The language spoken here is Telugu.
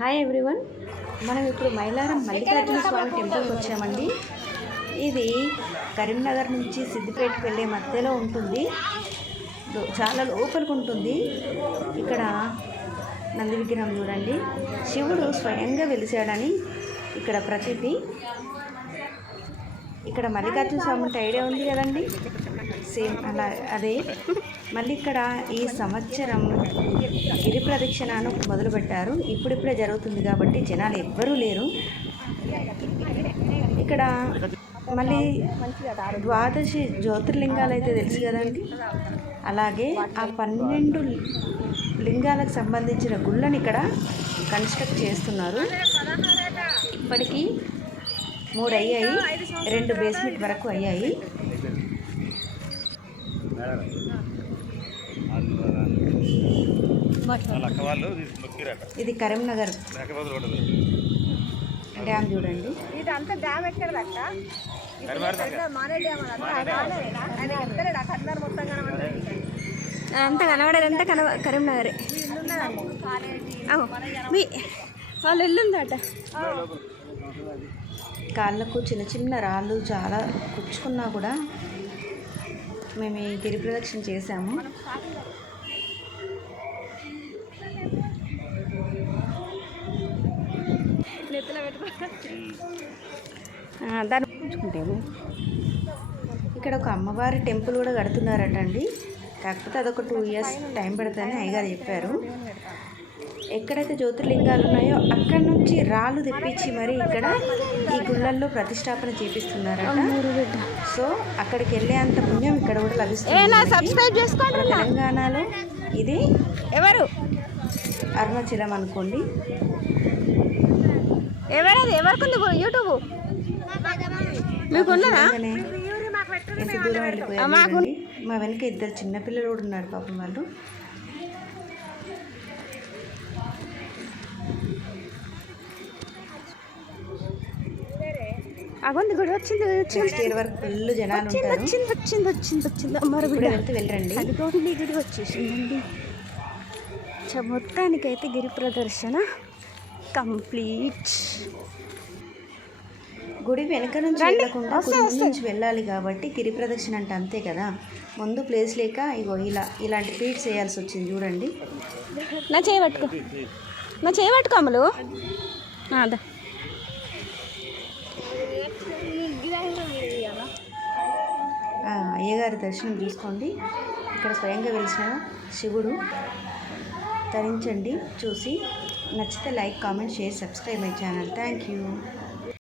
హాయ్ ఎవ్రీవన్, మనం ఇప్పుడు మైలారం మల్లికార్జున స్వామి టెంపుల్కి వచ్చామండి. ఇది కరీంనగర్ నుంచి సిద్దిపేటకి వెళ్ళే మధ్యలో ఉంటుంది. చాలా లోపలికి ఉంటుంది. ఇక్కడ నంది విగ్రహం చూడండి. శివుడు స్వయంగా వెలిశాడని ఇక్కడ ప్రతిదీ. ఇక్కడ మల్లికార్జున స్వామి అంటే ఐడియా ఉంది కదండి, సేమ్ అలా అదే. మళ్ళీ ఇక్కడ ఈ సంవత్సరం గిరి ప్రదక్షిణను మొదలుపెట్టారు. ఇప్పుడిప్పుడే జరుగుతుంది కాబట్టి జనాలు ఎవ్వరూ లేరు. ఇక్కడ మళ్ళీ ద్వాదశి జ్యోతిర్లింగాలు అయితే తెలుసు కదండి, అలాగే ఆ 12 లింగాలకు సంబంధించిన గుళ్ళని ఇక్కడ కన్స్ట్రక్ట్ చేస్తున్నారు. ఇప్పటికీ 3 అయ్యాయి, 2 బేస్మెంట్ వరకు అయ్యాయి. ఇది కరీంనగర్ డ్యామ్ చూడండి. అంత కనబడేదంతా కరీంనగరే. వాళ్ళు ఎల్లుందట. కాళ్ళకు చిన్న చిన్న రాళ్ళు చాలా కుచ్చుకున్నా కూడా మేము ఈ గిరి ప్రదక్షిణ చేసాము. దాన్ని పుచ్చుకుంటాము. ఇక్కడ ఒక అమ్మవారి టెంపుల్ కూడా కడుతున్నారట అండి. కాకపోతే అదొక 2 ఇయర్స్ టైం పడుతుందని అయ్యగారు చెప్పారు. ఎక్కడైతే జ్యోతిర్లింగాలు ఉన్నాయో అక్కడి నుంచి రాళ్ళు తెప్పించి మరి ఇక్కడ ఈ గుళ్ళల్లో ప్రతిష్టాపన చేపిస్తున్నారట. సో అక్కడికి వెళ్ళే అంత పుణ్యం ఇక్కడ కూడా లభిస్తుంది. తెలంగాణలో ఇది అరుణాచలం అనుకోండి. ఎవరికి యూట్యూబ్ మీకున్నదా? ఎంత దూరం వెళ్ళిపోయారు. మా వెనక 2 చిన్నపిల్లలు కూడా ఉన్నారు పాపం. వాళ్ళు అగొంది గుడి వచ్చింది. నెక్స్ట్ ఇయర్ వరకు ఫుల్ జనాలు ఉంటారు. వచ్చింది అమ్మారు గుడి వెళ్తే వెళ్ళండి. అదిగోండి గుడి వచ్చేసిందండి. మొత్తానికైతే గిరి ప్రదర్శన కంప్లీట్. గుడి వెనక నుంచి వెళ్ళకుండా గుడి ముందు నుంచి వెళ్ళాలి కాబట్టి గిరి ప్రదక్షిణ అంటే అంతే కదా. ముందు ప్లేస్ లేక ఇగో ఇలాంటి ఫీట్స్ వేయాల్సి వచ్చింది చూడండి. నా చేయి పట్టుకో అమ్మలు. అదా అయ్యగారి దర్శనం చూసుకోండి. ఇక్కడ స్వయంగా వెలిసిన శివుడు ధరించండి. చూసి నచ్చితే like, comment, share, subscribe my channel. Thank you.